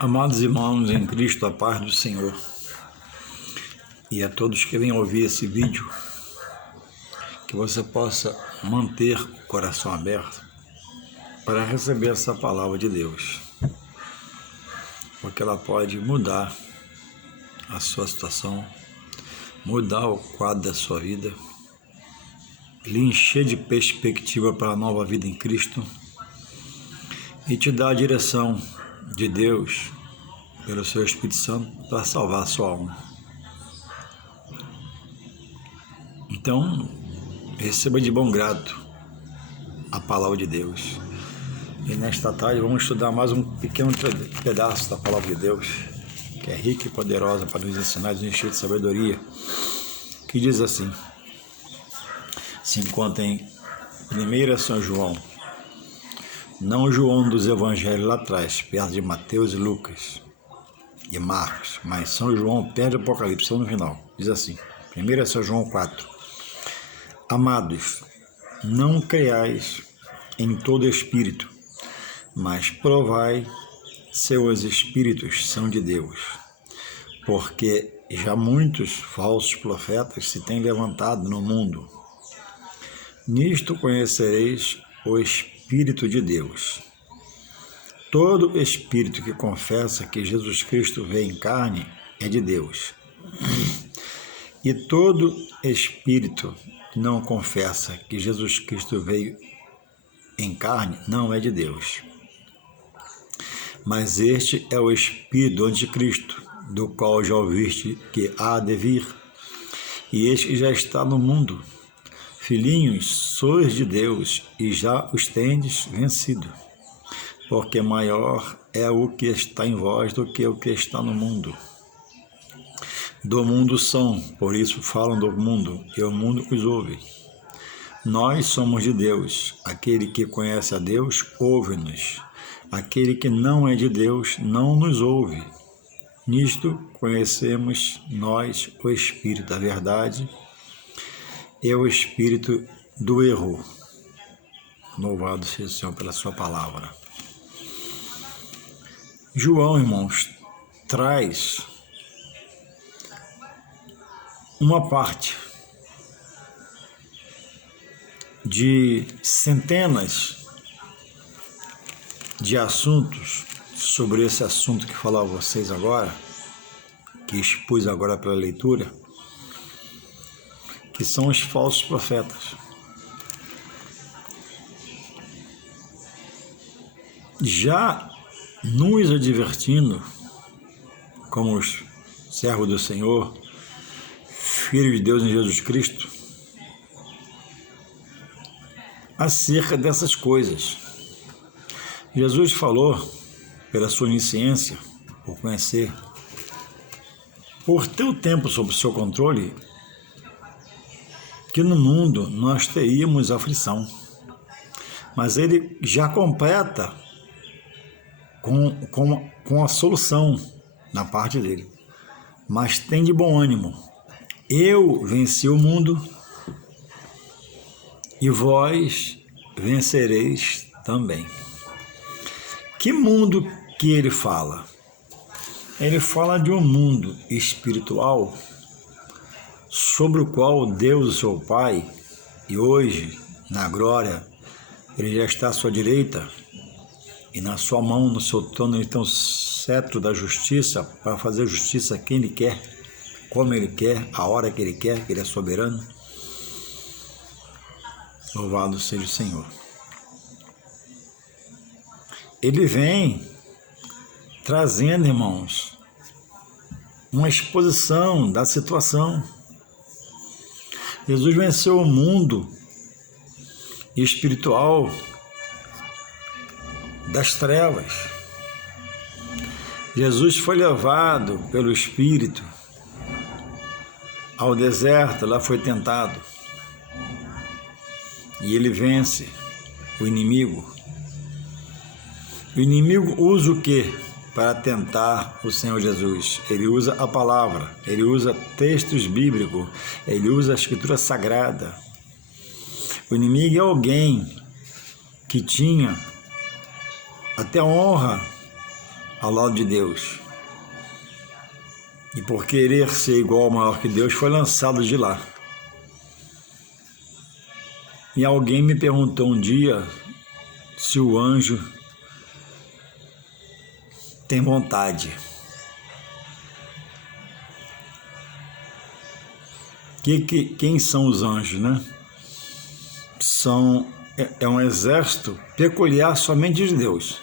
Amados irmãos em Cristo, a paz do Senhor, e a todos que vêm ouvir esse vídeo, que você possa manter o coração aberto para receber essa palavra de Deus, porque ela pode mudar a sua situação, mudar o quadro da sua vida, lhe encher de perspectiva para a nova vida em Cristo e te dar a direção de Deus pelo seu Espírito Santo para salvar a sua alma. Então, receba de bom grado a palavra de Deus. E nesta tarde vamos estudar mais um pequeno pedaço da palavra de Deus, que é rica e poderosa para nos ensinar e nos encher de sabedoria, que diz assim, se encontra em 1 São João, não João dos Evangelhos lá atrás, perto de Mateus e Lucas e Marcos, mas São João perto do Apocalipse, no final. Diz assim, 1 São João 4, amados, não creais em todo espírito, mas provai se os espíritos são de Deus, porque já muitos falsos profetas se têm levantado no mundo. Nisto conhecereis o Espírito de Deus. Todo espírito que confessa que Jesus Cristo veio em carne é de Deus. E todo espírito que não confessa que Jesus Cristo veio em carne não é de Deus. Mas este é o espírito do anticristo, do qual já ouviste que há de vir, e este já está no mundo. Filhinhos, sois de Deus, e já os tendes vencido, porque maior é o que está em vós do que o que está no mundo. Do mundo são, por isso falam do mundo, e o mundo os ouve. Nós somos de Deus, aquele que conhece a Deus, ouve-nos. Aquele que não é de Deus, não nos ouve. Nisto conhecemos nós o Espírito da verdade, é o espírito do erro. Louvado seja o Senhor pela sua palavra. João, irmãos, traz uma parte de centenas de assuntos sobre esse assunto que falo a vocês agora, que expus agora pela leitura, que são os falsos profetas. Já nos advertindo, como os servos do Senhor, filhos de Deus em Jesus Cristo, acerca dessas coisas. Jesus falou, pela sua onisciência, por conhecer, por ter o tempo sob o seu controle, que no mundo nós teríamos aflição, mas ele já completa com a solução na parte dele. Mas tem de bom ânimo, eu venci o mundo e vós vencereis também. Que mundo que ele fala? Ele fala de um mundo espiritual sobre o qual Deus, o seu Pai, e hoje, na glória, ele já está à sua direita, e na sua mão, no seu trono, ele tem o cetro da justiça, para fazer justiça a quem ele quer, como ele quer, a hora que ele é soberano. Louvado seja o Senhor. Ele vem trazendo, irmãos, uma exposição da situação. Jesus venceu o mundo espiritual das trevas. Jesus foi levado pelo Espírito ao deserto, lá foi tentado. E ele vence o inimigo. O inimigo usa o quê para tentar o Senhor Jesus? Ele usa a palavra, ele usa textos bíblicos, ele usa a Escritura Sagrada. O inimigo é alguém que tinha até honra ao lado de Deus. E por querer ser igual ao maior que Deus, foi lançado de lá. E alguém me perguntou um dia se o anjo tem vontade. Quem são os anjos, né? É um exército peculiar somente de Deus.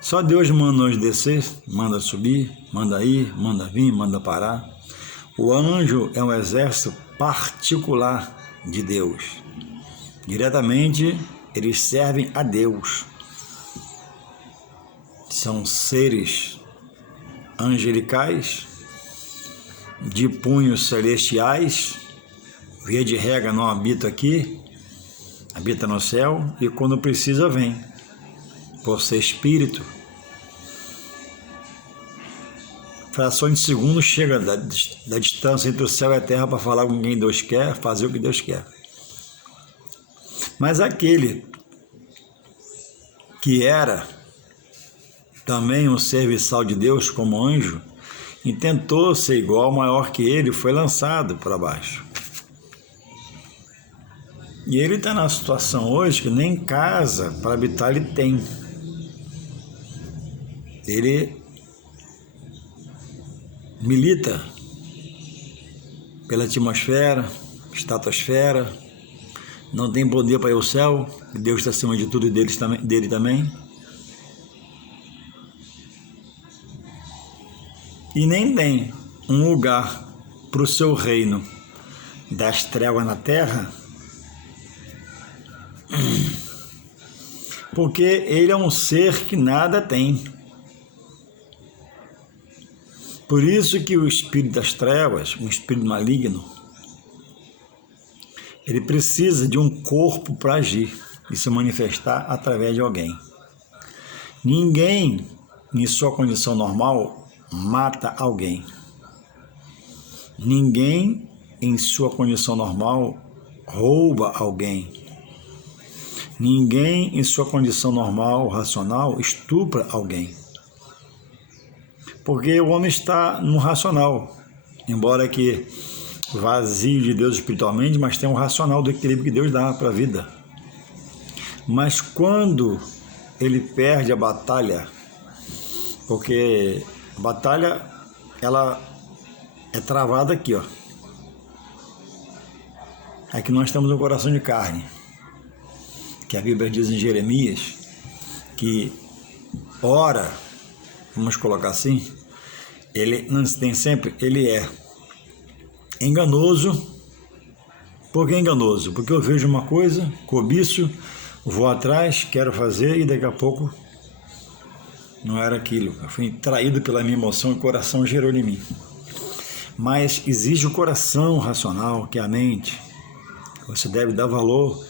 Só Deus manda o anjo descer, manda subir, manda ir, manda vir, manda parar. O anjo é um exército particular de Deus. Diretamente, eles servem a Deus. São seres angelicais, de punhos celestiais, via de regra não habita aqui, habita no céu, e quando precisa vem, por ser espírito. Frações de segundo chega da distância entre o céu e a terra para falar com quem Deus quer, fazer o que Deus quer. Mas aquele que era também um serviçal de Deus como anjo, e tentou ser igual, maior que ele, foi lançado para baixo. E ele está na situação hoje que nem casa para habitar ele tem. Ele milita pela atmosfera, estratosfera, não tem poder para ir ao céu, Deus está acima de tudo e dele também. E nem tem um lugar para o seu reino das trevas na terra, porque ele é um ser que nada tem. Por isso que o espírito das trevas, um espírito maligno, ele precisa de um corpo para agir e se manifestar através de alguém. Ninguém, em sua condição normal, mata alguém. Ninguém, em sua condição normal, rouba alguém. Ninguém, em sua condição normal, racional, estupra alguém. Porque o homem está no racional, embora que vazio de Deus espiritualmente, mas tem um racional do equilíbrio que Deus dá para a vida. Mas quando ele perde a batalha, porque a batalha, ela é travada aqui, ó. Aqui nós temos um coração de carne, que a Bíblia diz em Jeremias, que ora, vamos colocar assim, ele não tem sempre, ele é enganoso. Por que enganoso? Porque eu vejo uma coisa, cobiço, vou atrás, quero fazer e daqui a pouco não era aquilo. Eu fui traído pela minha emoção e o coração gerou em mim. Mas exige o coração racional, que é a mente. Você deve dar valor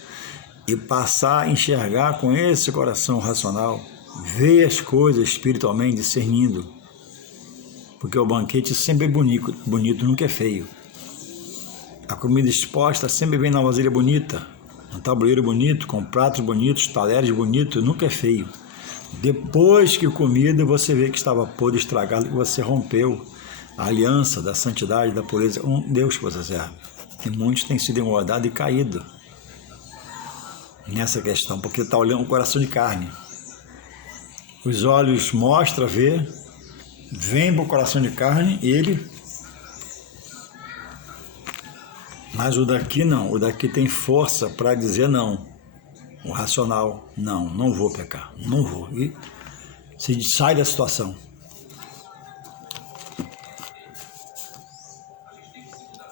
e passar a enxergar com esse coração racional, ver as coisas espiritualmente, discernindo. Porque o banquete sempre é bonito, nunca é feio. A comida exposta sempre vem na vasilha bonita, um tabuleiro bonito, com pratos bonitos, talheres bonitos, nunca é feio. Depois que comida, você vê que estava podre, estragado, que você rompeu a aliança da santidade, da pureza, com Deus que você serve. E muitos têm sido engordados e caído nessa questão, porque está olhando o coração de carne. Os olhos mostram, vê, vem para o coração de carne, mas o daqui não, o daqui tem força para dizer não. O racional, não vou pecar, não vou. E se sai da situação.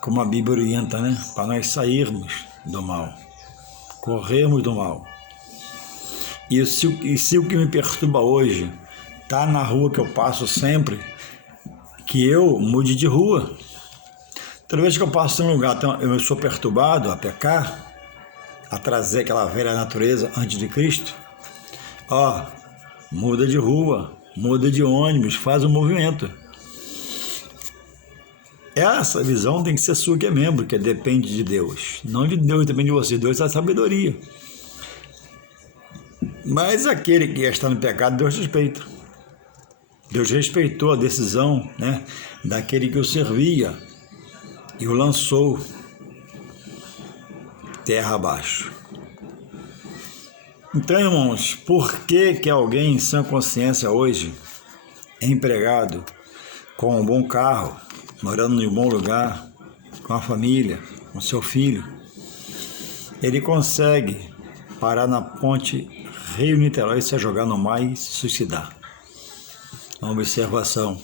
Como a Bíblia orienta, né? Para nós sairmos do mal, corrermos do mal. E se o que me perturba hoje está na rua que eu passo sempre, que eu mude de rua. Toda vez que eu passo em um lugar, eu sou perturbado a pecar, a trazer aquela velha natureza antes de Cristo, muda de rua, muda de ônibus, faz um movimento. Essa visão tem que ser sua, que é membro, que depende de Deus. Não de Deus, depende de você. Deus é a sabedoria. Mas aquele que está no pecado, Deus respeita. Deus respeitou a decisão, né, daquele que o servia e o lançou terra abaixo. Então, irmãos, por que alguém em sã consciência hoje é empregado com um bom carro, morando em um bom lugar, com a família, com seu filho, ele consegue parar na ponte Rio-Niterói, se jogar no mar e se suicidar? Uma observação,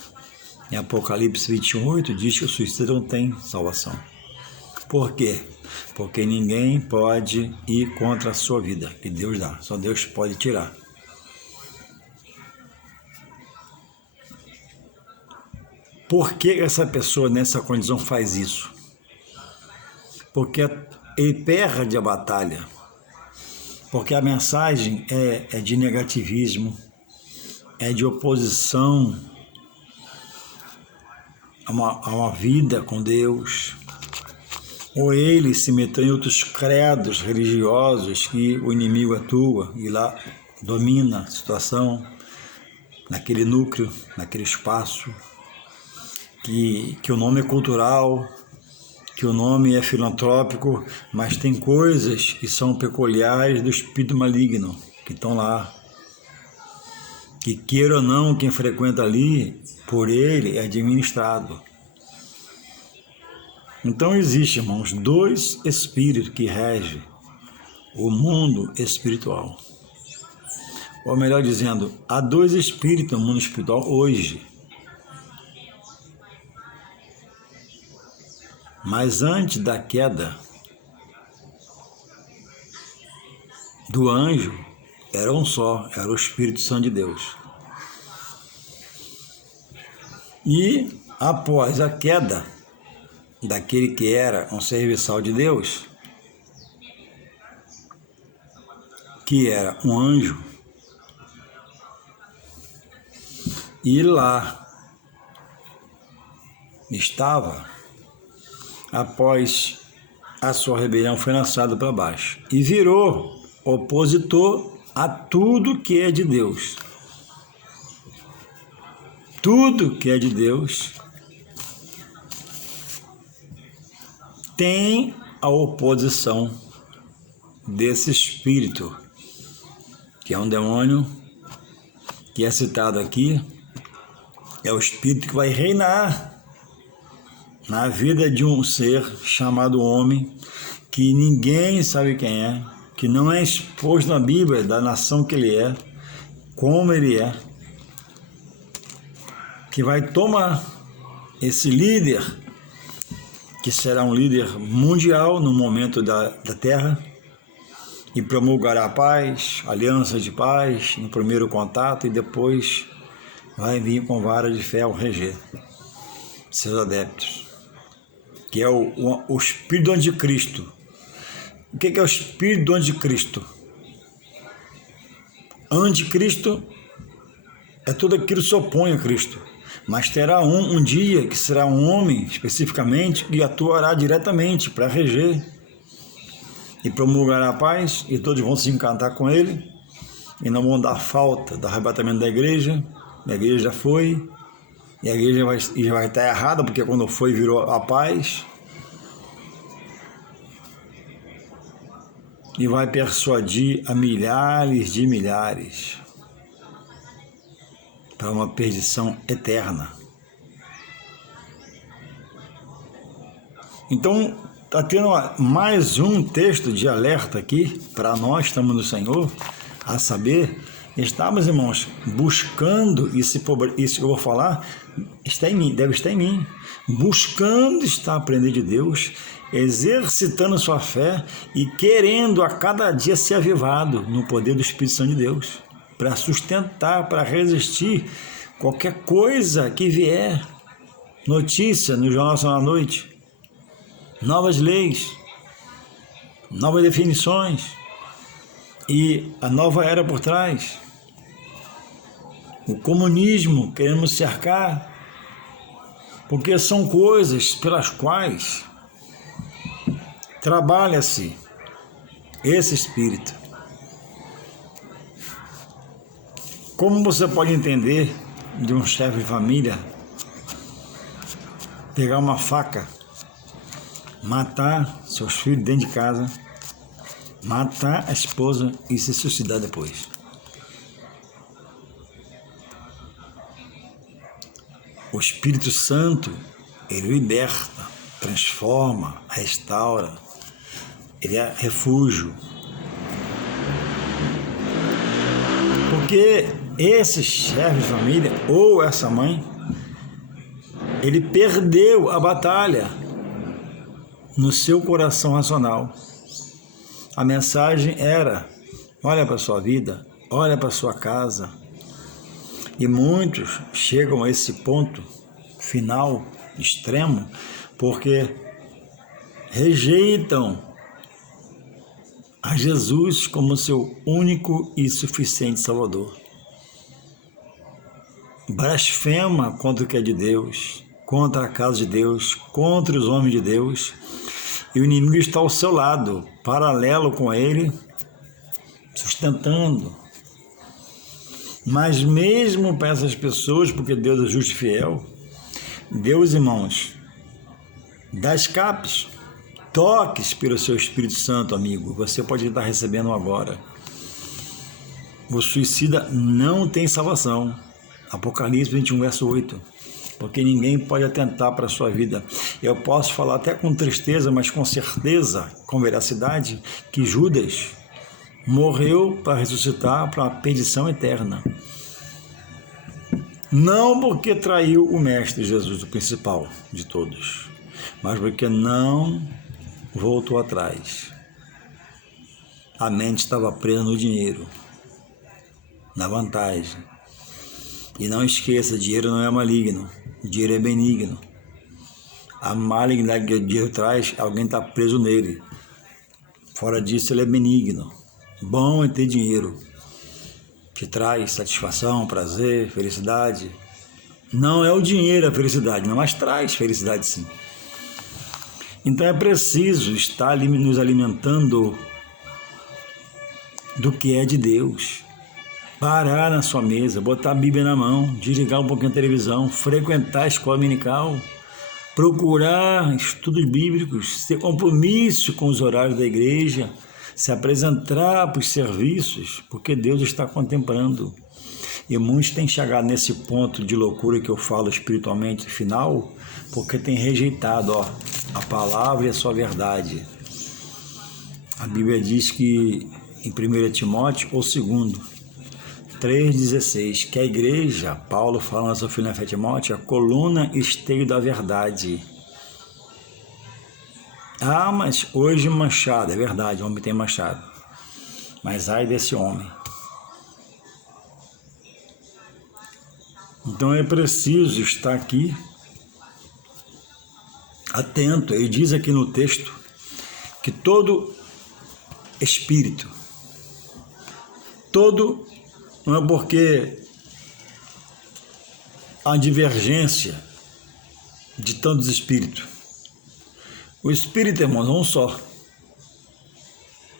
em Apocalipse 21:8 diz que o suicídio não tem salvação. Por quê? Porque ninguém pode ir contra a sua vida, que Deus dá, só Deus pode tirar. Por que essa pessoa nessa condição faz isso? Porque ele perde a batalha, porque a mensagem é de negativismo, é de oposição a uma vida com Deus. Ou ele se meteu em outros credos religiosos que o inimigo atua e lá domina a situação, naquele núcleo, naquele espaço, que o nome é cultural, que o nome é filantrópico, mas tem coisas que são peculiares do espírito maligno, que estão lá. Que queira ou não, quem frequenta ali, por ele é administrado. Então existe, irmãos, dois espíritos que regem o mundo espiritual. Ou melhor dizendo, há dois espíritos no mundo espiritual hoje. Mas antes da queda do anjo, era um só, era o Espírito Santo de Deus. E após a queda daquele que era um serviçal de Deus, que era um anjo, e lá estava, após a sua rebelião, foi lançado para baixo e virou opositor a tudo que é de Deus. Tudo que é de Deus tem a oposição desse espírito, que é um demônio, que é citado aqui, é o espírito que vai reinar na vida de um ser chamado homem, que ninguém sabe quem é, que não é exposto na Bíblia da nação que ele é, como ele é, que vai tomar esse líder, que será um líder mundial no momento da Terra, e promulgará a paz, aliança de paz, no primeiro contato, e depois vai vir com vara de ferro reger seus adeptos, que é o espírito do anticristo. O que é o espírito do anticristo? Anticristo é tudo aquilo que se opõe a Cristo, mas terá um dia que será um homem, especificamente, que atuará diretamente para reger e promulgará a paz, e todos vão se encantar com ele, e não vão dar falta do arrebatamento da igreja. A igreja já foi, e a igreja vai estar errada, porque quando foi virou a paz, e vai persuadir a milhares de milhares para uma perdição eterna. Então, está tendo mais um texto de alerta aqui para nós, estamos no Senhor, a saber, estamos, irmãos, buscando, isso que eu vou falar, está em mim, deve estar em mim, buscando estar aprendendo de Deus, exercitando sua fé e querendo a cada dia ser avivado no poder do Espírito Santo de Deus, para sustentar, para resistir qualquer coisa que vier, notícia no Jornal Nacional à Noite, novas leis, novas definições e a nova era por trás. O comunismo querendo cercar, porque são coisas pelas quais trabalha-se esse espírito. Como você pode entender de um chefe de família pegar uma faca, matar seus filhos dentro de casa, matar a esposa e se suicidar depois. O Espírito Santo, ele liberta, transforma, restaura, ele é refúgio. Porque esse chefe de família, ou essa mãe, ele perdeu a batalha no seu coração racional. A mensagem era: olha para a sua vida, olha para a sua casa. E muitos chegam a esse ponto final, extremo, porque rejeitam a Jesus como seu único e suficiente Salvador. Blasfema contra o que é de Deus, contra a casa de Deus, contra os homens de Deus, e o inimigo está ao seu lado, paralelo com ele, sustentando. Mas mesmo para essas pessoas, porque Deus é justo e fiel, Deus, irmãos, dá escapes, toques pelo seu Espírito Santo, amigo. Você pode estar recebendo agora. O suicida não tem salvação. Apocalipse 21, verso 8. Porque ninguém pode atentar para a sua vida. Eu posso falar até com tristeza, mas com certeza, com veracidade, que Judas morreu para ressuscitar para a perdição eterna. Não porque traiu o Mestre Jesus, o principal de todos, mas porque não voltou atrás. A mente estava presa no dinheiro, na vantagem. E não esqueça, dinheiro não é maligno, dinheiro é benigno. A malignidade que o dinheiro traz, alguém está preso nele. Fora disso, ele é benigno. Bom é ter dinheiro, que traz satisfação, prazer, felicidade. Não é o dinheiro a felicidade, não, mas traz felicidade sim. Então é preciso estar nos alimentando do que é de Deus. Parar na sua mesa, botar a Bíblia na mão, desligar um pouquinho a televisão, frequentar a escola dominical, procurar estudos bíblicos, ter compromisso com os horários da igreja, se apresentar para os serviços, porque Deus está contemplando. E muitos têm chegado nesse ponto de loucura que eu falo espiritualmente final, porque têm rejeitado a palavra e a sua verdade. A Bíblia diz que em 1 Timóteo, ou 2, 3,16, que a igreja, Paulo falando a sua filha Timóteo, a coluna esteio da verdade. Ah, mas hoje machado, é verdade, o homem tem machado. Mas ai desse homem. Então é preciso estar aqui atento. Ele diz aqui no texto que todo espírito, não é porque há divergência de tantos espíritos. O espírito, irmãos, é um só.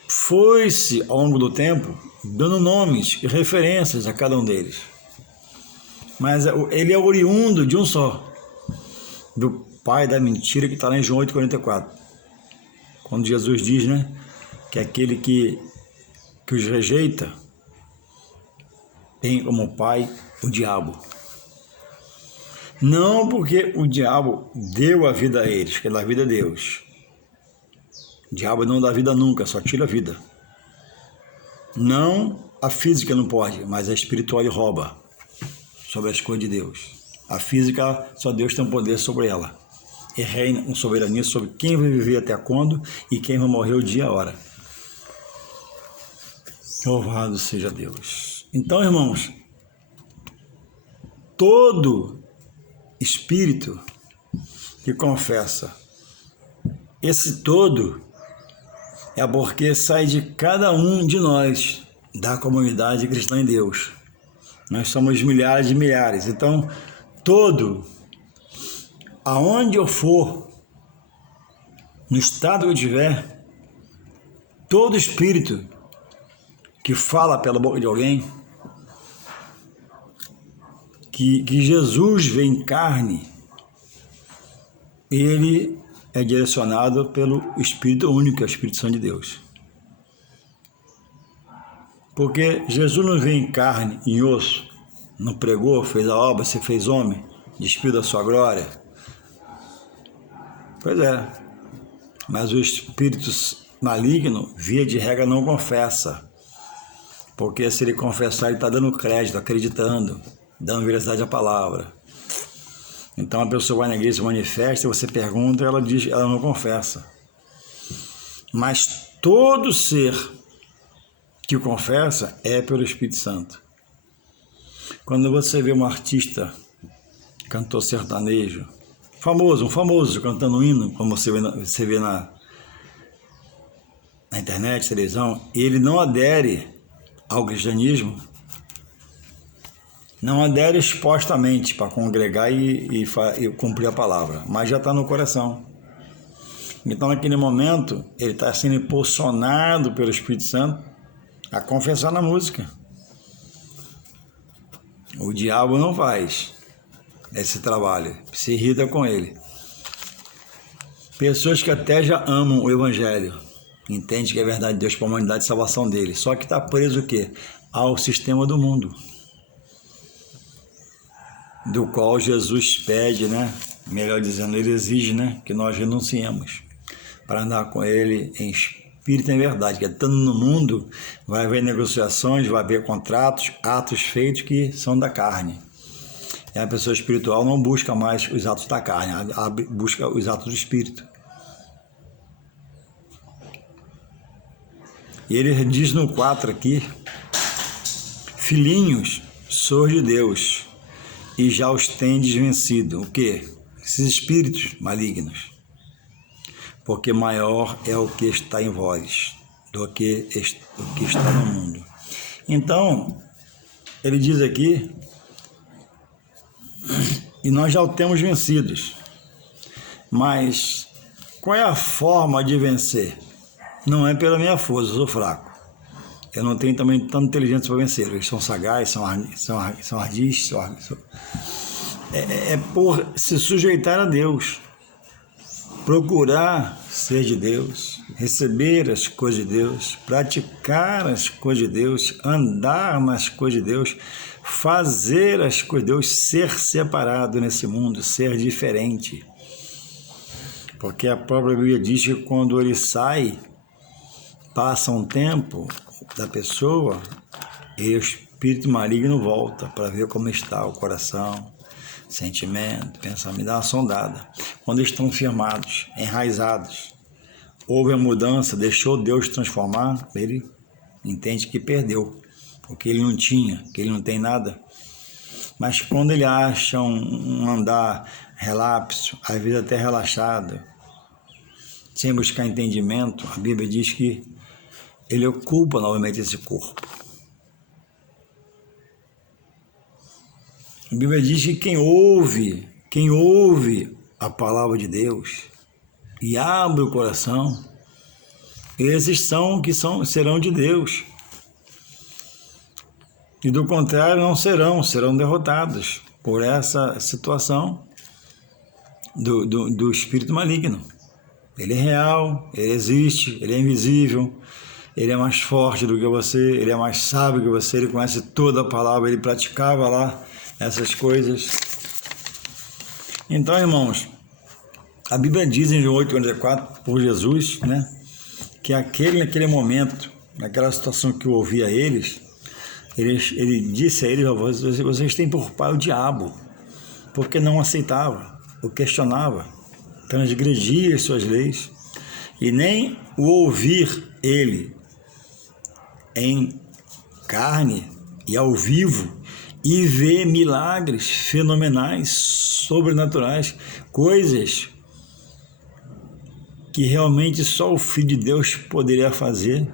Foi-se, ao longo do tempo, dando nomes e referências a cada um deles. Mas ele é oriundo de um só, do pai da mentira, que está lá em João 8,44. Quando Jesus diz, né, que aquele que os rejeita tem como pai o diabo. Não porque o diabo deu a vida a eles, que a vida é Deus. O diabo não dá vida nunca, só tira a vida. Não a física não pode, mas a espiritual ele rouba sobre as coisas de Deus. A física, só Deus tem poder sobre ela. E reina com soberania sobre quem vai viver até quando e quem vai morrer o dia e a hora. Louvado seja Deus. Então, irmãos, todo espírito que confessa, esse todo é porque sai de cada um de nós, da comunidade cristã em Deus. Nós somos milhares de milhares. Então, todo, aonde eu for, no estado que eu estiver, todo espírito que fala pela boca de alguém, que que Jesus vem em carne, ele é direcionado pelo Espírito único, que é o Espírito Santo de Deus. Porque Jesus não veio em carne, em osso, não pregou, fez a obra, se fez homem, despiu da sua glória. Pois é, mas o espírito maligno, via de regra, não confessa. Porque se ele confessar, ele está dando crédito, acreditando, dando veracidade à palavra. Então a pessoa vai na igreja, se manifesta, você pergunta, ela diz, ela não confessa. Mas todo ser que confessa é pelo Espírito Santo. Quando você vê um artista, cantor sertanejo, um famoso cantando um hino, como você vê na internet, televisão, ele não adere ao cristianismo, não adere expostamente para congregar e cumprir a palavra, mas já está no coração. Então, naquele momento, ele está sendo impulsionado pelo Espírito Santo a confessar na música. O diabo não faz esse trabalho, se irrita com ele. Pessoas que até já amam o Evangelho, entendem que é verdade de Deus para a humanidade e salvação dele, só que está preso o quê? Ao sistema do mundo, do qual Jesus pede, né? Melhor dizendo, ele exige, né? Que nós renunciemos para andar com ele em espírito e em verdade, que estando no mundo vai haver negociações, vai haver contratos, atos feitos que são da carne. E a pessoa espiritual não busca mais os atos da carne, busca os atos do espírito. E ele diz no 4 aqui, filhinhos, sois de Deus, e já os tendes vencido. O quê? Esses espíritos malignos. Porque maior é o que está em vós do que o que está no mundo. Então, ele diz aqui, e nós já o temos vencidos. Mas qual é a forma de vencer? Não é pela minha força, eu sou fraco. Eu não tenho também tanta inteligência para vencer. Eles são sagazes, são ardis, é por se sujeitar a Deus, procurar ser de Deus, receber as coisas de Deus, praticar as coisas de Deus, andar nas coisas de Deus, fazer as coisas de Deus, ser separado nesse mundo, ser diferente. Porque a própria Bíblia diz que quando ele sai, passa um tempo da pessoa e o espírito maligno volta para ver como está o coração, sentimento, pensamento, dá uma sondada. Quando estão firmados, enraizados, houve a mudança, deixou Deus transformar, ele entende que perdeu, porque ele não tinha, que ele não tem nada. Mas quando ele acha um andar relapso, às vezes até relaxado, sem buscar entendimento, a Bíblia diz que ele ocupa novamente esse corpo. A Bíblia diz que quem ouve a palavra de Deus e abre o coração, esses serão de Deus. E do contrário não serão derrotados por essa situação do espírito maligno. Ele é real, ele existe, ele é invisível, ele é mais forte do que você, ele é mais sábio que você, ele conhece toda a palavra, ele praticava lá essas coisas. Então, irmãos, a Bíblia diz em João 8,44, por Jesus, né, que naquele momento, naquela situação que eu ouvi a eles, ele disse a eles, vocês têm por pai o diabo, porque não aceitava, o questionava, transgredia as suas leis, e nem o ouvir ele em carne e ao vivo, e ver milagres fenomenais, sobrenaturais, coisas que realmente só o Filho de Deus poderia fazer,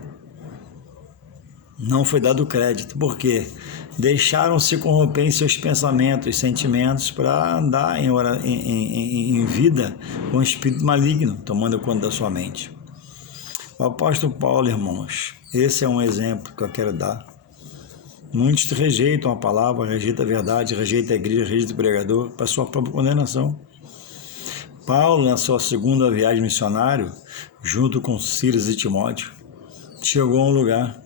não foi dado crédito, porque deixaram-se corromper em seus pensamentos e sentimentos para andar em vida com o espírito maligno, tomando conta da sua mente. O apóstolo Paulo, irmãos, esse é um exemplo que eu quero dar. Muitos rejeitam a palavra, rejeitam a verdade, rejeitam a igreja, rejeitam o pregador para sua própria condenação. Paulo, na sua segunda viagem missionária, junto com Silas e Timóteo, chegou a um lugar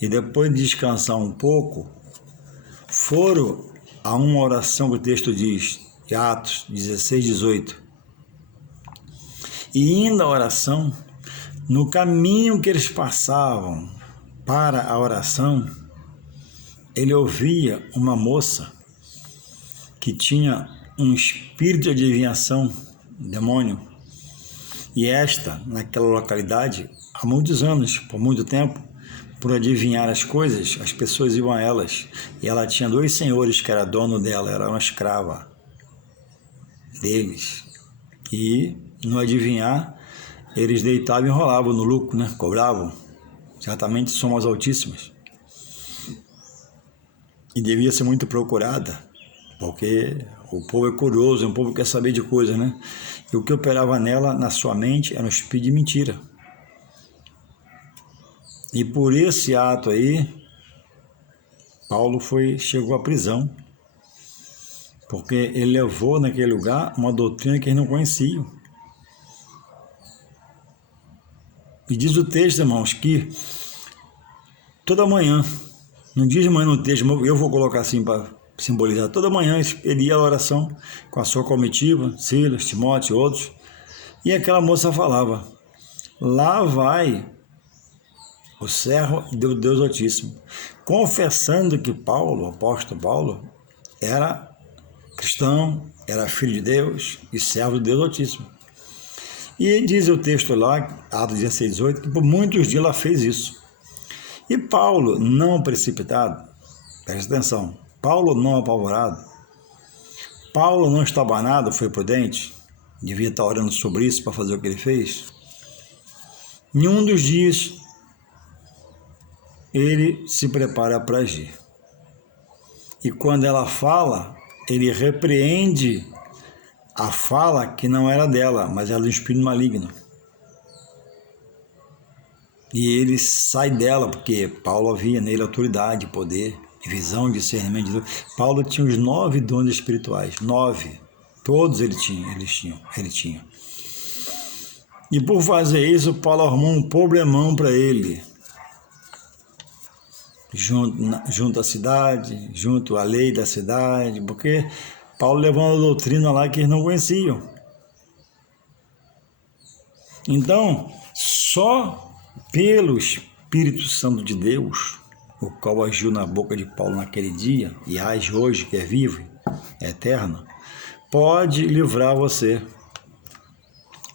e depois de descansar um pouco, foram a uma oração que o texto diz, em Atos 16, 18. E indo à oração, no caminho que eles passavam para a oração, ele ouvia uma moça que tinha um espírito de adivinhação, demônio, e esta, naquela localidade, há muitos anos, por muito tempo, por adivinhar as coisas, as pessoas iam a elas, e ela tinha 2 senhores que era dono dela, era uma escrava deles, e no adivinhar, eles deitavam e enrolavam no lucro, né? Cobravam, certamente somas altíssimas, e devia ser muito procurada, porque o povo é curioso, o povo quer saber de coisas, né? E o que operava nela, na sua mente, era um espírito de mentira. E por esse ato aí, Paulo chegou à prisão, porque ele levou naquele lugar uma doutrina que eles não conheciam. E diz o texto, irmãos, que toda manhã, não diz manhã no texto, eu vou colocar assim para simbolizar, toda manhã ele ia à oração com a sua comitiva, Silas, Timóteo e outros, e aquela moça falava, lá vai o servo do Deus Altíssimo, confessando que Paulo, o apóstolo Paulo, era cristão, era filho de Deus e servo do Deus Altíssimo. E diz o texto lá, Atos 16, 18, que por muitos dias ela fez isso. E Paulo, não precipitado, presta atenção, Paulo não apavorado, Paulo não estabanado, foi prudente, devia estar orando sobre isso para fazer o que ele fez. Em um dos dias, ele se prepara para agir. E quando ela fala, ele repreende a fala que não era dela, mas era do espírito maligno. E ele sai dela, porque Paulo havia nele autoridade, poder, visão, discernimento de Deus. Paulo tinha os 9 dons espirituais, 9. Todos ele tinha. E por fazer isso, Paulo arrumou um problemão para ele. Junto à cidade, junto à lei da cidade, porque Paulo levou uma doutrina lá que eles não conheciam. Então, só pelo Espírito Santo de Deus, o qual agiu na boca de Paulo naquele dia, e age hoje, que é vivo, é eterno, pode livrar você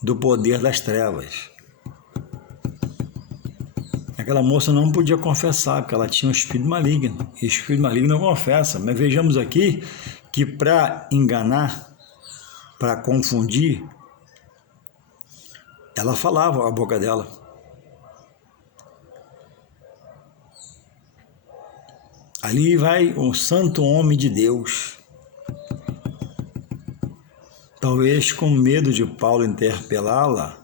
do poder das trevas. Aquela moça não podia confessar, porque ela tinha um espírito maligno. E o espírito maligno não confessa. Mas vejamos aqui que para enganar, para confundir, ela falava a boca dela. Ali vai um santo homem de Deus. Talvez com medo de Paulo interpelá-la,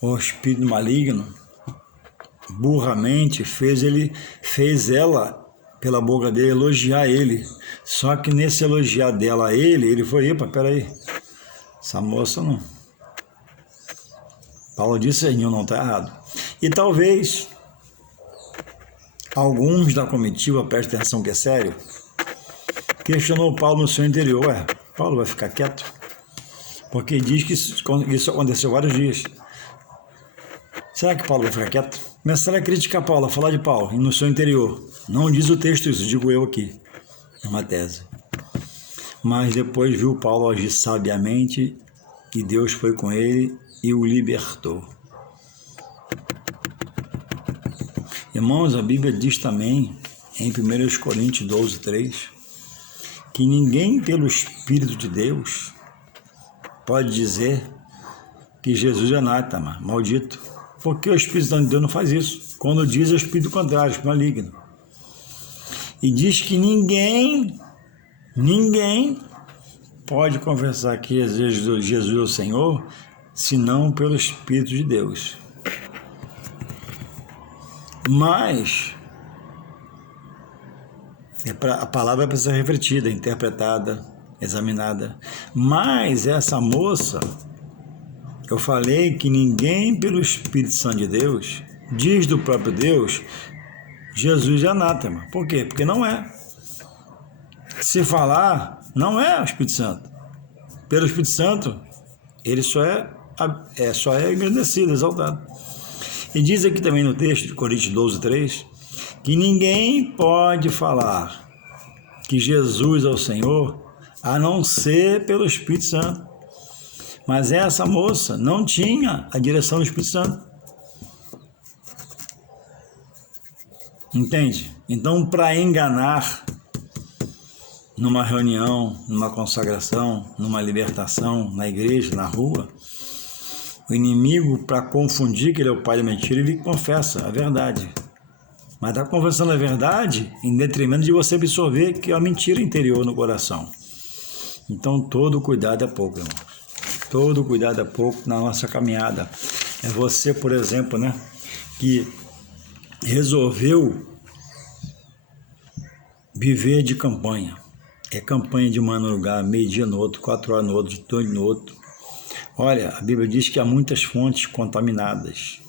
o espírito maligno, burramente fez ela, pela boca dele, elogiar ele. Só que nesse elogiar dela a ele foi, epa, peraí, essa moça não. Paulo disse, Senhor, não está errado. E talvez alguns da comitiva, presta atenção que é sério, questionou Paulo no seu interior, Paulo vai ficar quieto? Porque diz que isso aconteceu vários dias. Será que Paulo vai ficar quieto? Começaram a criticar Paulo, a falar de Paulo no seu interior. Não diz o texto isso, digo eu aqui. É uma tese. Mas depois viu Paulo agir sabiamente e Deus foi com ele e o libertou. Irmãos, a Bíblia diz também, em 1 Coríntios 12, 3, que ninguém pelo Espírito de Deus pode dizer que Jesus é anátema, maldito. Porque o Espírito Santo de Deus não faz isso. Quando diz é o Espírito contrário, o maligno. E diz que ninguém pode confessar que Jesus é o Senhor, senão pelo Espírito de Deus. Mas A palavra é para ser refletida, interpretada, examinada. Mas essa moça, eu falei que ninguém pelo Espírito Santo de Deus diz do próprio Deus, Jesus é anátema. Por quê? Porque não é. Se falar, não é o Espírito Santo. Pelo Espírito Santo, ele só é engrandecido, exaltado. E diz aqui também no texto de Coríntios 12:3, que ninguém pode falar que Jesus é o Senhor a não ser pelo Espírito Santo. Mas essa moça não tinha a direção do Espírito Santo. Entende? Então, para enganar numa reunião, numa consagração, numa libertação, na igreja, na rua, o inimigo, para confundir que ele é o pai da mentira, ele confessa a verdade. Mas está confessando a verdade em detrimento de você absorver que é uma mentira interior no coração. Então, todo cuidado é pouco, irmão. Todo cuidado é pouco na nossa caminhada. É você, por exemplo, né, que resolveu viver de campanha. É campanha de manhã no lugar, meio-dia no outro, 4 horas no outro, de noite no outro. Olha, a Bíblia diz que há muitas fontes contaminadas.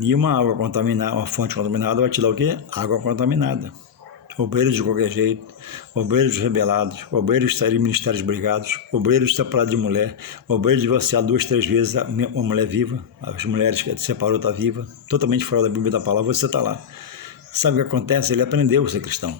E uma água contaminada, uma fonte contaminada vai te dar o quê? Água contaminada. Obreiros de qualquer jeito, obreiros rebelados, obreiros que saíram de ministérios brigados, obreiros separados de mulher, obreiros divorciados 2, 3 vezes, uma mulher viva, as mulheres que separou está viva, totalmente fora da Bíblia e da palavra, você está lá. Sabe o que acontece? Ele aprendeu a ser cristão.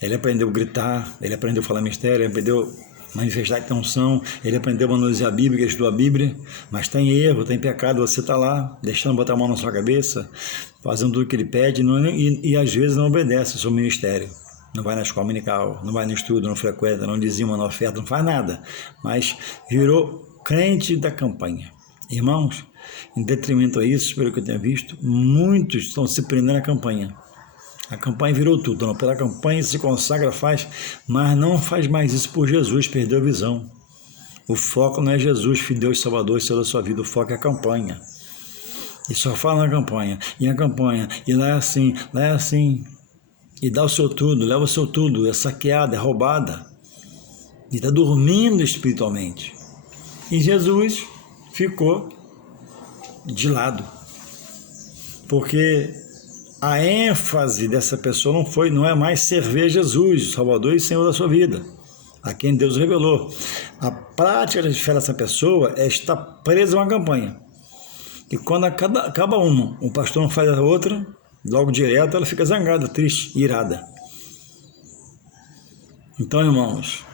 Ele aprendeu a gritar, ele aprendeu a falar mistério, ele aprendeu a manifestar a unção, ele aprendeu a manusear a Bíblia, ele estudou a Bíblia, mas está em erro, está em pecado, você está lá, deixando botar a mão na sua cabeça, fazendo tudo o que ele pede, e às vezes não obedece ao seu ministério. Não vai na escola dominical, não vai no estudo, não frequenta, não dizima, não oferta, não faz nada, mas virou crente da campanha. Irmãos, em detrimento a isso, pelo que eu tenho visto, muitos estão se prendendo à campanha. A campanha virou tudo, então, pela campanha se consagra, faz, mas não faz mais isso por Jesus, perdeu a visão. O foco não é Jesus, filho de Deus, Salvador, Senhor da sua vida, o foco é a campanha. E só fala na campanha, e a campanha, e lá é assim, e dá o seu tudo, leva o seu tudo, é saqueada, é roubada, e está dormindo espiritualmente. E Jesus ficou de lado, porque a ênfase dessa pessoa não é mais servir a Jesus, Salvador e Senhor da sua vida, a quem Deus revelou. A prática de fé dessa pessoa é estar presa a uma campanha. E quando acaba uma, o pastor não faz a outra, logo direto ela fica zangada, triste, irada. Então, irmãos,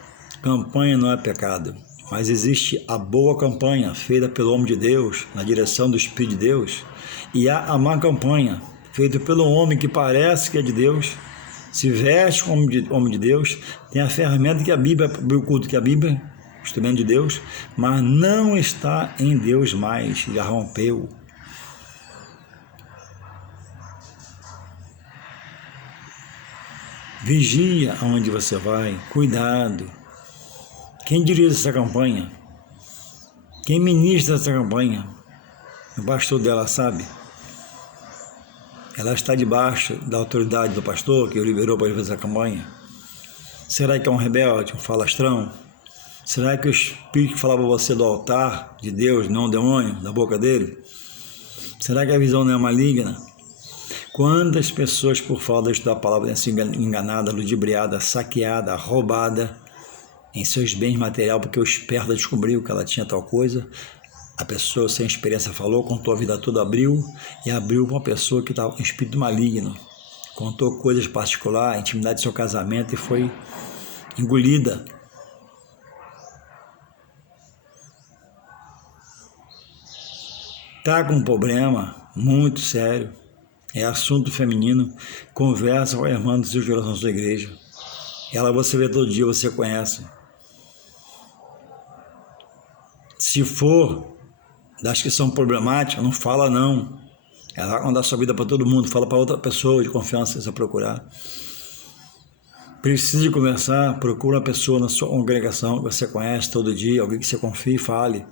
campanha não é pecado, mas existe a boa campanha feita pelo homem de Deus, na direção do Espírito de Deus, e há a má campanha feito pelo homem que parece que é de Deus, se veste como homem de Deus, tem a ferramenta que a Bíblia, o culto que a Bíblia, instrumento de Deus, mas não está em Deus mais, já rompeu. Vigia aonde você vai, cuidado. Quem dirige essa campanha? Quem ministra essa campanha? O pastor dela sabe? Ela está debaixo da autoridade do pastor que o liberou para fazer a campanha? Será que é um rebelde, um falastrão? Será que o Espírito que falava você do altar de Deus não é um demônio da boca dele? Será que a visão não é maligna? Quantas pessoas por falta de estudar a palavra têm sido enganadas, ludibriadas, saqueadas, roubadas em seus bens materiais porque o esperto descobriu que ela tinha tal coisa? A pessoa sem experiência falou, contou a vida toda, abriu para uma pessoa que estava com espírito maligno. Contou coisas particulares, a intimidade do seu casamento e foi engolida. Está com um problema muito sério, é assunto feminino, conversa com a irmã do seu coração da sua igreja. Ela você vê todo dia, você conhece. Se for das que são problemáticas, não fala não. Ela vai contar sua vida para todo mundo, fala para outra pessoa de confiança que você procurar. Precisa conversar, procura uma pessoa na sua congregação que você conhece todo dia, alguém que você confie e fale.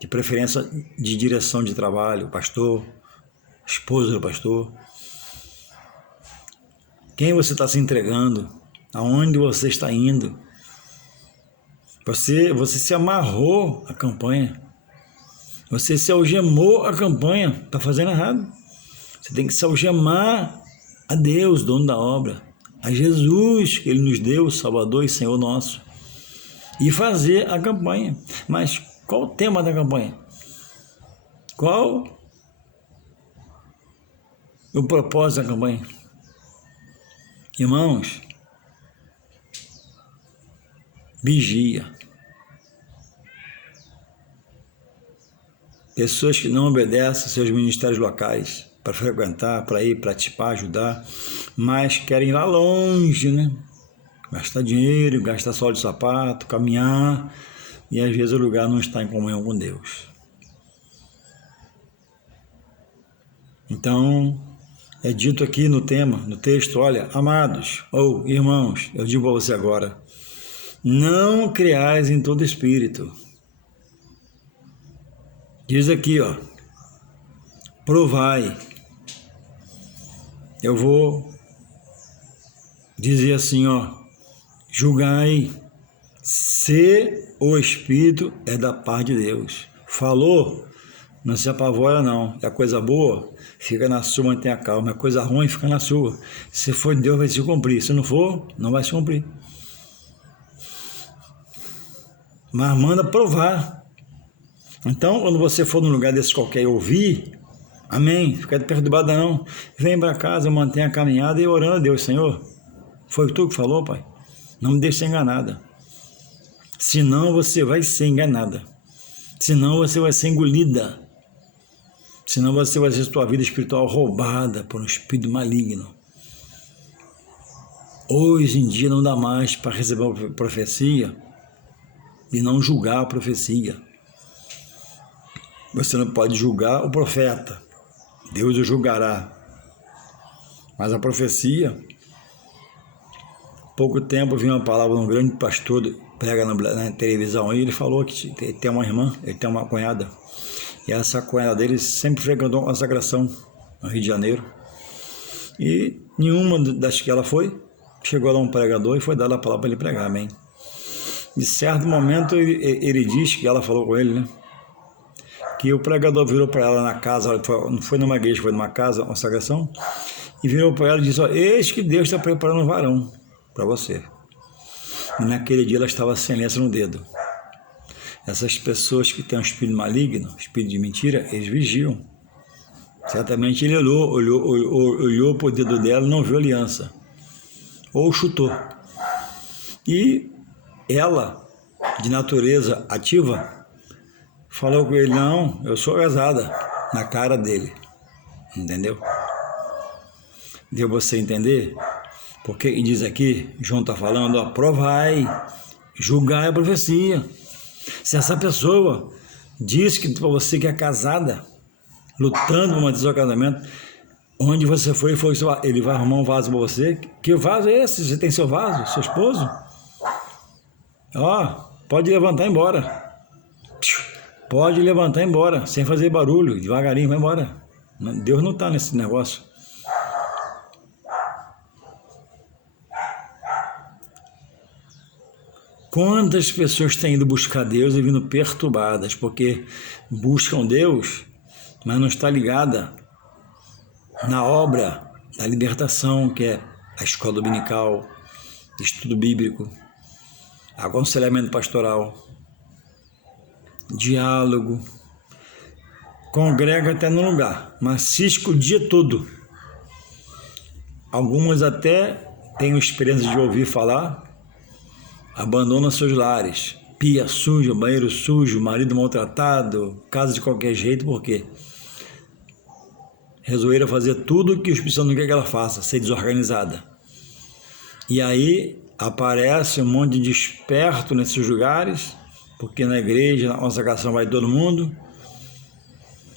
De preferência de direção de trabalho, pastor, esposa do pastor. Quem você está se entregando? Aonde você está indo? Você se amarrou à campanha. Você se algemou à campanha. Está fazendo errado. Você tem que se algemar a Deus, dono da obra, a Jesus, que Ele nos deu, Salvador e Senhor nosso, e fazer a campanha. Mas qual o tema da campanha? Qual o propósito da campanha? Irmãos, vigia. Pessoas que não obedecem seus ministérios locais para frequentar, para ir, participar, ajudar, mas querem ir lá longe, né? Gastar dinheiro, gastar sol de sapato, caminhar, e às vezes o lugar não está em comunhão com Deus. Então, é dito aqui no tema, no texto, olha, amados, ou irmãos, eu digo a você agora, não creais em todo espírito. Diz aqui, ó, provai. Eu vou dizer assim, ó, julgai se o Espírito é da parte de Deus. Falou, não se apavora não. É a coisa boa, fica na sua, mantenha calma. É coisa ruim, fica na sua. Se for de Deus, vai se cumprir. Se não for, não vai se cumprir. Mas manda provar. Então, quando você for num lugar desse qualquer e ouvir, amém, fica perturbado não. Vem para casa, mantenha a caminhada e orando a Deus, Senhor. Foi tu que falou, Pai? Não me deixe ser enganada. Senão você vai ser enganada. Senão você vai ser engolida. Senão você vai ter sua vida espiritual roubada por um espírito maligno. Hoje em dia não dá mais para receber uma profecia e não julgar a profecia. Você não pode julgar o profeta. Deus o julgará. Mas a profecia, pouco tempo eu vi uma palavra de um grande pastor, prega na televisão, e ele falou que tem uma irmã, ele tem uma cunhada, e essa cunhada dele sempre frequentou uma consagração no Rio de Janeiro. E nenhuma das que ela foi, chegou lá um pregador e foi dar a palavra para ele pregar, amém. De certo momento ele diz que ela falou com ele, né? Que o pregador virou para ela na casa, não foi numa igreja, foi numa casa, uma consagração, e virou para ela e disse, ó, eis que Deus está preparando um varão para você. E naquele dia ela estava sem lenço no dedo. Essas pessoas que têm um espírito maligno, espírito de mentira, eles vigiam. Certamente ele olhou para o dedo dela e não viu aliança. Ou chutou. E ela, de natureza ativa, falou com ele, não, eu sou casada, na cara dele. Entendeu? Deu você entender? Porque diz aqui, João está falando, ó, provai, julgai a profecia. Se essa pessoa diz que para você que é casada, lutando para manter seu casamento, onde você foi, ele vai arrumar um vaso para você. Que vaso é esse? Você tem seu vaso, seu esposo? Ó, pode levantar e ir embora. Pode levantar e ir embora, sem fazer barulho, devagarinho, vai embora. Deus não está nesse negócio. Quantas pessoas têm ido buscar Deus e vindo perturbadas, porque buscam Deus, mas não está ligada na obra da libertação, que é a escola dominical, estudo bíblico, aconselhamento pastoral, diálogo, congrega até no lugar, mas cisca o dia todo. Algumas até têm experiência de ouvir falar, abandonam seus lares, pia suja, banheiro sujo, marido maltratado, casa de qualquer jeito, por quê? Resolveram fazer tudo o que o Espírito Santo não quer que ela faça, ser desorganizada. E aí aparece um monte de esperto nesses lugares, porque na igreja, na consagração vai todo mundo,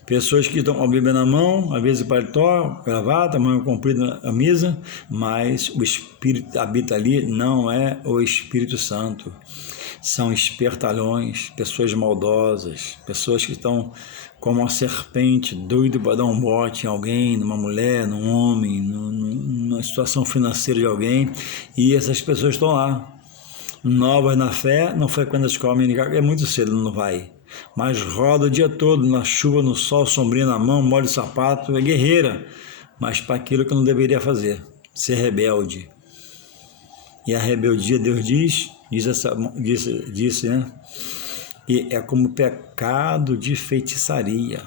Pessoas que estão com a Bíblia na mão, às vezes paletó, gravata, mão comprida, camisa, mas o Espírito que habita ali não é o Espírito Santo. São espertalhões, pessoas maldosas, pessoas que estão como uma serpente, doido para dar um bote em alguém, numa mulher, num homem, numa situação financeira de alguém, e essas pessoas estão lá, novas na fé, não frequentam a escola dominical, é muito cedo, não vai, mas roda o dia todo, na chuva, no sol, sombrinha na mão, molha o sapato, é guerreira, mas para aquilo que não deveria fazer, ser rebelde. E a rebeldia, Deus disse, né? E é como pecado de feitiçaria.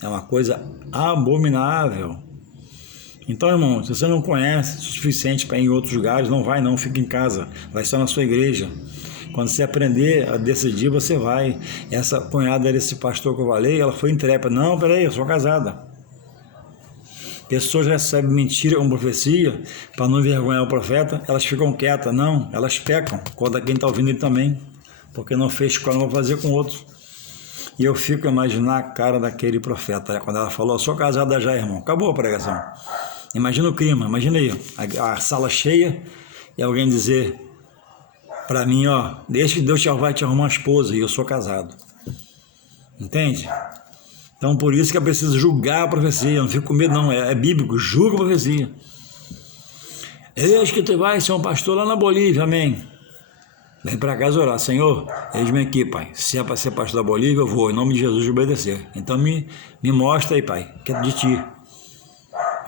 É uma coisa abominável. Então, irmão, se você não conhece o suficiente para ir em outros lugares, não vai não, fica em casa. Vai só na sua igreja. Quando você aprender a decidir, você vai. Essa cunhada desse pastor que eu falei, ela foi intrépida. Não, peraí, eu sou casada. Pessoas recebem mentira como profecia, para não envergonhar o profeta, elas ficam quietas. Não, elas pecam, contra quem está ouvindo ele também, porque não fez escola, não vai fazer com outros. E eu fico a imaginar a cara daquele profeta, quando ela falou, sou casada já, irmão, acabou a pregação. Imagina o clima, imagina aí, a sala cheia, e alguém dizer para mim, ó, deixa que Deus vai te arrumar uma esposa, e eu sou casado. Entende? Então, por isso que é preciso julgar a profecia, eu não fico com medo não, é bíblico, julga a profecia. Eis que tu vai ser um pastor lá na Bolívia, amém. Vem para casa orar, Senhor, eis-me aqui, Pai, se é para ser pastor da Bolívia, eu vou, em nome de Jesus, obedecer. Então, me mostra aí, Pai, que é de Ti.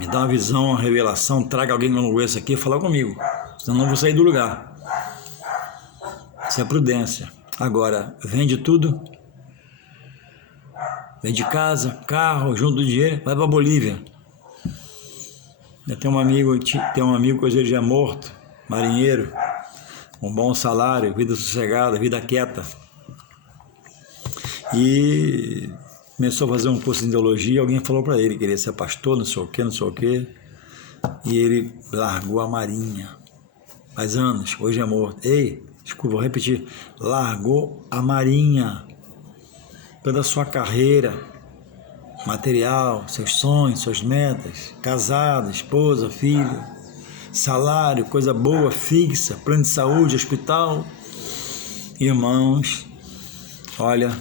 Me dá uma visão, uma revelação, traga alguém que eu não conheço aqui e fala comigo, senão não vou sair do lugar. Isso é prudência. Agora, vende tudo. Vende casa, carro, junto do dinheiro, vai para a Bolívia. Eu tenho um amigo que hoje ele já é morto, marinheiro, um bom salário, vida sossegada, vida quieta. E começou a fazer um curso de teologia, alguém falou para ele que queria ser pastor, não sei o quê, não sei o quê. E ele largou a marinha. Faz anos, hoje é morto. Ei, desculpa, vou repetir. Largou a marinha. Toda a sua carreira, material, seus sonhos, suas metas, casado, esposa, filho, salário, coisa boa, fixa, plano de saúde, hospital. Irmãos, olha,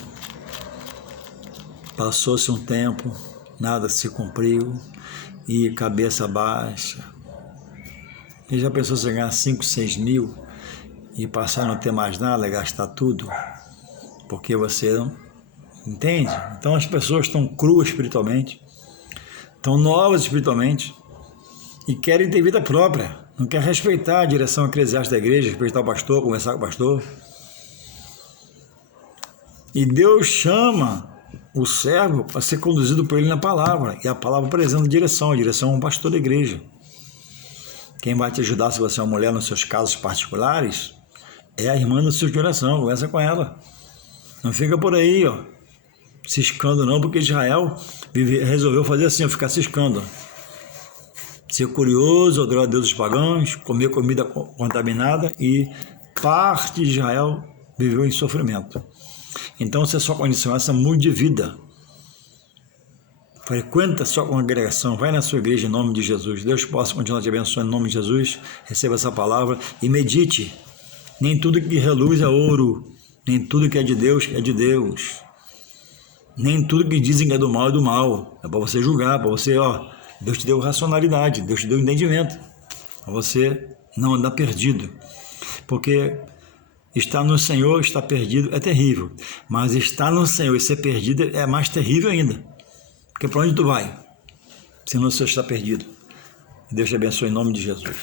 passou-se um tempo, nada se cumpriu e cabeça baixa. E já pensou se ganhar 5, 6 mil e passar a não ter mais nada, gastar tudo, porque você não... Entende? Então as pessoas estão cruas espiritualmente, estão novas espiritualmente e querem ter vida própria, não quer respeitar a direção eclesiástica da igreja, respeitar o pastor, conversar com o pastor. E Deus chama o servo para ser conduzido por ele na palavra, e a palavra apresenta a direção é um pastor da igreja. Quem vai te ajudar se você é uma mulher nos seus casos particulares é a irmã do seu de oração, conversa com ela. Não fica por aí, ó, ciscando não, porque Israel resolveu fazer assim, ficar ciscando. Ser curioso, adorar a Deus dos pagãos, comer comida contaminada, e parte de Israel viveu em sofrimento. Então, se a sua condição é essa, mude de vida. Frequenta a sua congregação, vai na sua igreja em nome de Jesus. Deus possa continuar te abençoando em nome de Jesus. Receba essa palavra e medite. Nem tudo que reluz é ouro, nem tudo que é de Deus é de Deus. Nem tudo que dizem que é do mal é do mal. É para você julgar, para você, ó, Deus te deu racionalidade, Deus te deu entendimento, para você não andar perdido. Porque estar no Senhor, estar perdido é terrível, mas estar no Senhor e ser perdido é mais terrível ainda. Porque para onde tu vai, se não o Senhor está perdido? Deus te abençoe em nome de Jesus.